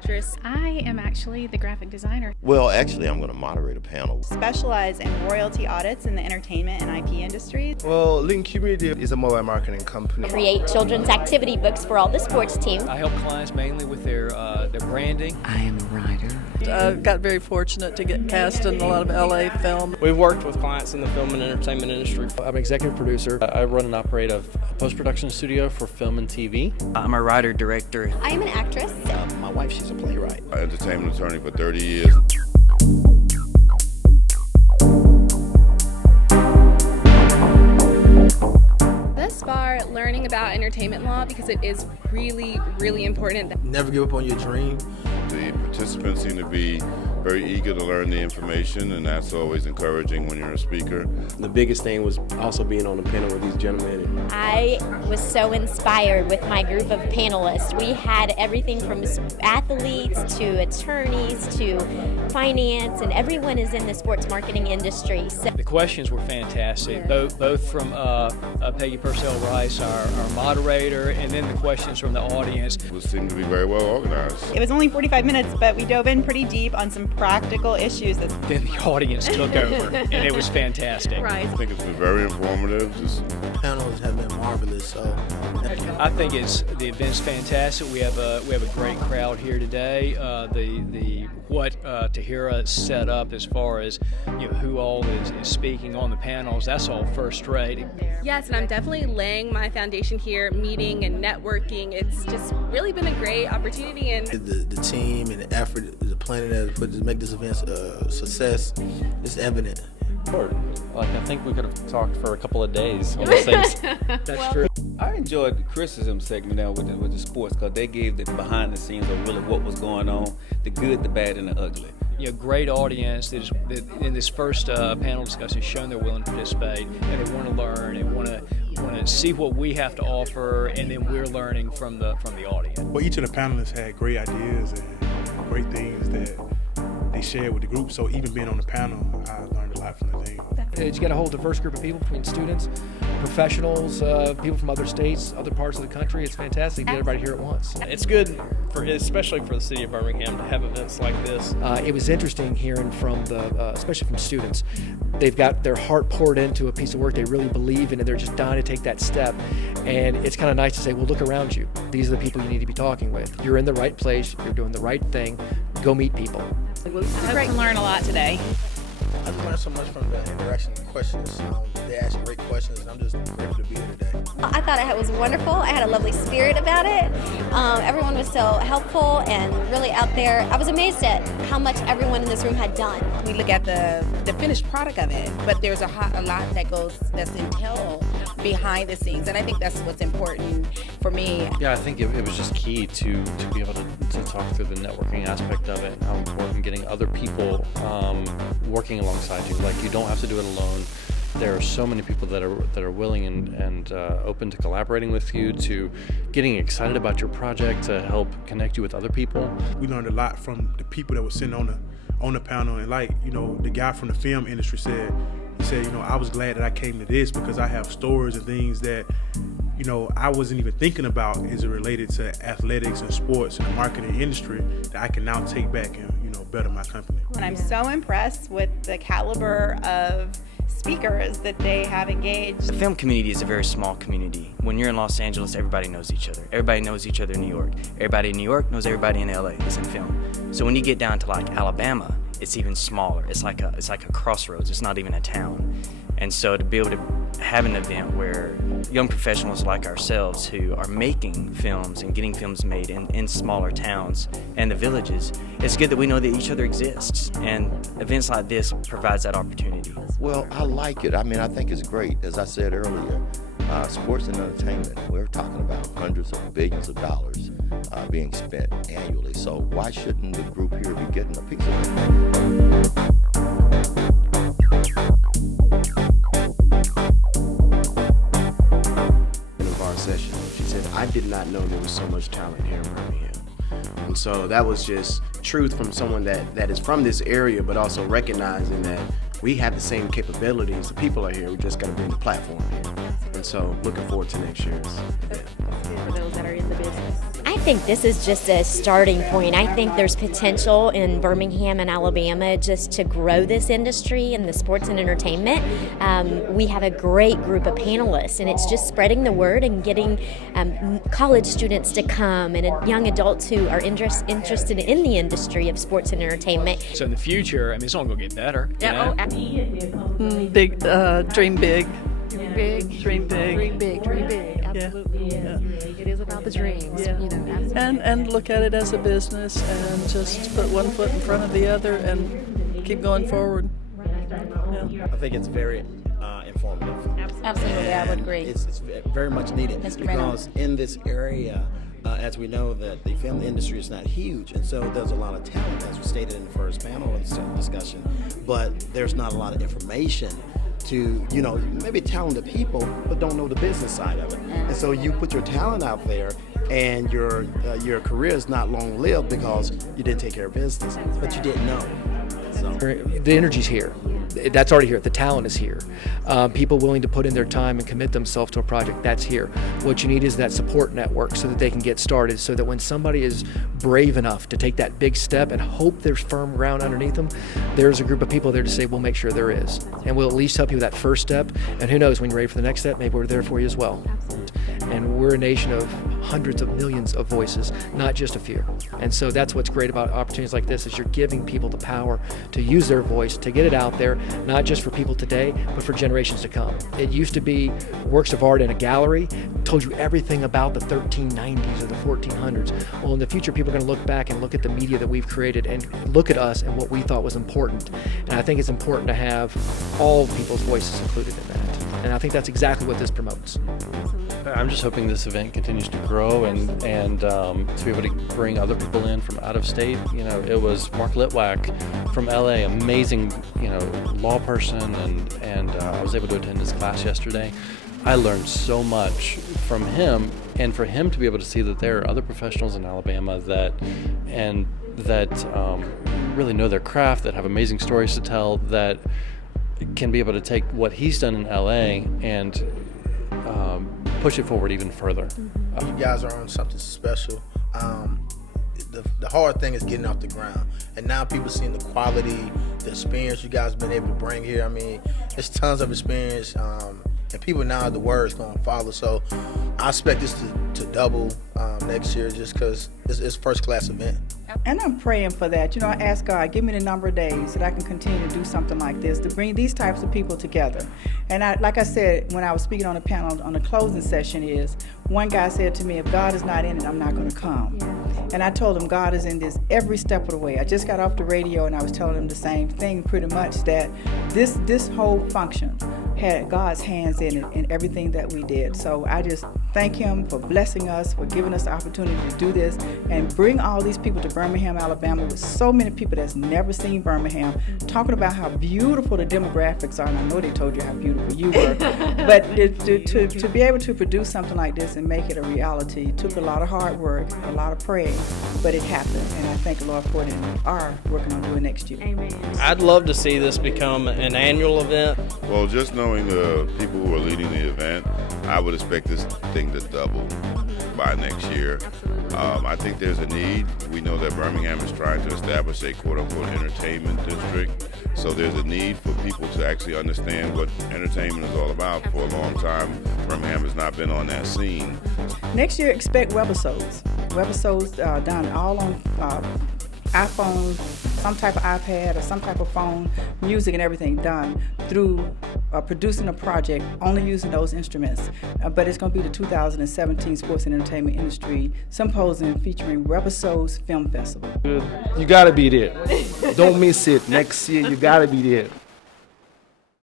actress. I am actually the graphic designer. Well, actually, I'm going to moderate a panel. Specialize in royalty audits in the entertainment and IP industry. Well, Link Media is a mobile marketing company. Create children's activity books for all the sports teams. I help clients mainly with their branding. I am a writer. I got very fortunate to get cast in a lot of LA film. We've worked with clients in the film and entertainment industry. I'm an executive producer. I run and operate a post-production studio for film and TV. I'm a writer-director. I am an actress. My wife, she's a playwright. Entertainment attorney for 30 years. Thus far, learning about entertainment law because it is really, really important. Never give up on your dream. The participants seem to be very eager to learn the information, and that's always encouraging when you're a speaker. The biggest thing was also being on the panel with these gentlemen. I was so inspired with my group of panelists. We had everything from athletes to attorneys to finance, and everyone is in the sports marketing industry. So the questions were fantastic, both from Peggy Purcell Rice, our moderator, and then the questions from the audience. It seemed to be very well organized. It was only 45 minutes, but we dove in pretty deep on some practical issues. Then the audience took over, and it was fantastic. Right. I think it's been very informative. The panels have been marvelous. So I think the event's fantastic. We have a great crowd here today. What Tahiera set up as far as who all is speaking on the panels, that's all first rate. Yes, and I'm definitely laying my foundation here, meeting and networking. It's just really been a great opportunity. And the team and the effort, the planning that put to make this event a success is evident. I think we could have talked for a couple of days on these things. That's true. I enjoyed the criticism segment now with the sports because they gave the behind the scenes of really what was going on, the good, the bad, and the ugly. Great audience that in this first panel discussion has shown they're willing to participate, and they want to learn, and want to see what we have to offer, and then we're learning from the audience. Well, each of the panelists had great ideas and great things that they shared with the group. So even being on the panel, I learned a lot from the team. You get a whole diverse group of people between students, professionals, people from other states, other parts of the country. It's fantastic to get everybody here at once. It's good, especially for the city of Birmingham, to have events like this. It was interesting hearing from especially from students. They've got their heart poured into a piece of work they really believe in, and they're just dying to take that step. And it's kind of nice to say, well, look around you. These are the people you need to be talking with. You're in the right place. You're doing the right thing. Go meet people. I hope to learn a lot today. I just learned so much from the interaction and questions. They asked great questions, and I'm just grateful to be here today. I thought it was wonderful. I had a lovely spirit about it. Everyone was so helpful and really out there. I was amazed at how much everyone in this room had done. We look at the finished product of it, but there's a lot that's entailed behind the scenes, and I think that's what's important for me. Yeah, I think it was just key to be able to talk through the networking aspect of it and how important getting other people working alongside you. Like, you don't have to do it alone. There are so many people that are willing and open to collaborating with you, to getting excited about your project, to help connect you with other people. We learned a lot from the people that were sitting on the panel, and the guy from the film industry said, I was glad that I came to this because I have stories and things that I wasn't even thinking about as it related to athletics and sports and the marketing industry that I can now take back and better my company. And I'm so impressed with the caliber of speakers that they have engaged. The film community is a very small community. When you're in Los Angeles, everybody knows each other. Everybody knows each other in New York. Everybody in New York knows everybody in LA that's in film. So when you get down to like Alabama, it's even smaller. It's like a crossroads. It's not even a town. And so to be able to have an event where young professionals like ourselves who are making films and getting films made in smaller towns and the villages, it's good that we know that each other exists. And events like this provides that opportunity. Well, I like it. I think it's great. As I said earlier, sports and entertainment, we're talking about hundreds of billions of dollars being spent annually. So why shouldn't the group here be getting a piece of it? Session. She said, I did not know there was so much talent here in Birmingham. And so that was just truth from someone that is from this area, but also recognizing that we have the same capabilities. The people are here. We just got to bring the platform here. And so looking forward to next year's event. For those that are in the business. I think this is just a starting point. I think there's potential in Birmingham and Alabama just to grow this industry in the sports and entertainment. We have a great group of panelists, and it's just spreading the word and getting college students to come and young adults who are interested in the industry of sports and entertainment. So in the future, I mean, it's only going to get better. Yeah. Big, dream big. Dream big. Dream big. Dream big. Dream big. Absolutely. Yeah. It is about the dreams. Yeah. You know, absolutely. And look at it as a business and just put one foot in front of the other and keep going forward. Yeah. I think it's very informative. Absolutely, I would agree. It's very much needed because in this area, as we know, that the film industry is not huge, and so there's a lot of talent, as we stated in the first panel discussion, but there's not a lot of information to, maybe talented people, but don't know the business side of it. And so you put your talent out there, and your career is not long-lived because you didn't take care of business, but you didn't know. So. The energy's here. That's already here. The talent is here. People willing to put in their time and commit themselves to a project, that's here. What you need is that support network so that they can get started, so that when somebody is brave enough to take that big step and hope there's firm ground underneath them, there's a group of people there to say, we'll make sure there is. And we'll at least help you with that first step. And who knows, when you're ready for the next step, maybe we're there for you as well. And we're a nation of hundreds of millions of voices, not just a few. And so that's what's great about opportunities like this, is you're giving people the power to use their voice, to get it out there, not just for people today, but for generations to come. It used to be works of art in a gallery, told you everything about the 1390s or the 1400s. Well, in the future, people are going to look back and look at the media that we've created and look at us and what we thought was important. And I think it's important to have all people's voices included in that. And I think that's exactly what this promotes. I'm just hoping this event continues to grow and to be able to bring other people in from out of state. It was Mark Litwack from LA, amazing, law person, and I was able to attend his class yesterday. I learned so much from him, and for him to be able to see that there are other professionals in Alabama that really know their craft, that have amazing stories to tell, that can be able to take what he's done in LA and push it forward even further. You guys are on something special. The hard thing is getting off the ground, and now people seeing the quality, the experience you guys have been able to bring here. I mean, there's tons of experience, and people now, the word's going to follow. So I expect this to double next year, just because it's a first-class event. And I'm praying for that. I ask God, give me the number of days that I can continue to do something like this, to bring these types of people together. And like I said, when I was speaking on the panel on the closing session, one guy said to me, if God is not in it, I'm not going to come. And I told him God is in this every step of the way. I just got off the radio and I was telling him the same thing pretty much, that this whole function had God's hands in it in everything that we did. So I just thank him for blessing us, for giving us the opportunity to do this and bring all these people to Birmingham, Alabama, with so many people that's never seen Birmingham, talking about how beautiful the demographics are. And I know they told you how beautiful you were, but to be able to produce something like this and make it a reality took a lot of hard work, a lot of praying, but it happened. And I thank the Lord for it, and we are working on doing next year. Amen. I'd love to see this become an annual event. Well, just knowing the people who are leading the event, I would expect this thing to double by next year. I think there's a need. We know that Birmingham is trying to establish a quote-unquote entertainment district, so there's a need for people to actually understand what entertainment is all about. For a long time, Birmingham has not been on that scene. Next year, expect webisodes. Webisodes done all on iPhone, some type of iPad or some type of phone, music and everything done through producing a project, only using those instruments. But it's going to be the 2017 Sports and Entertainment Industry Symposium featuring Webisodes Film Festival. You got to be there. Don't miss it. Next year, you got to be there.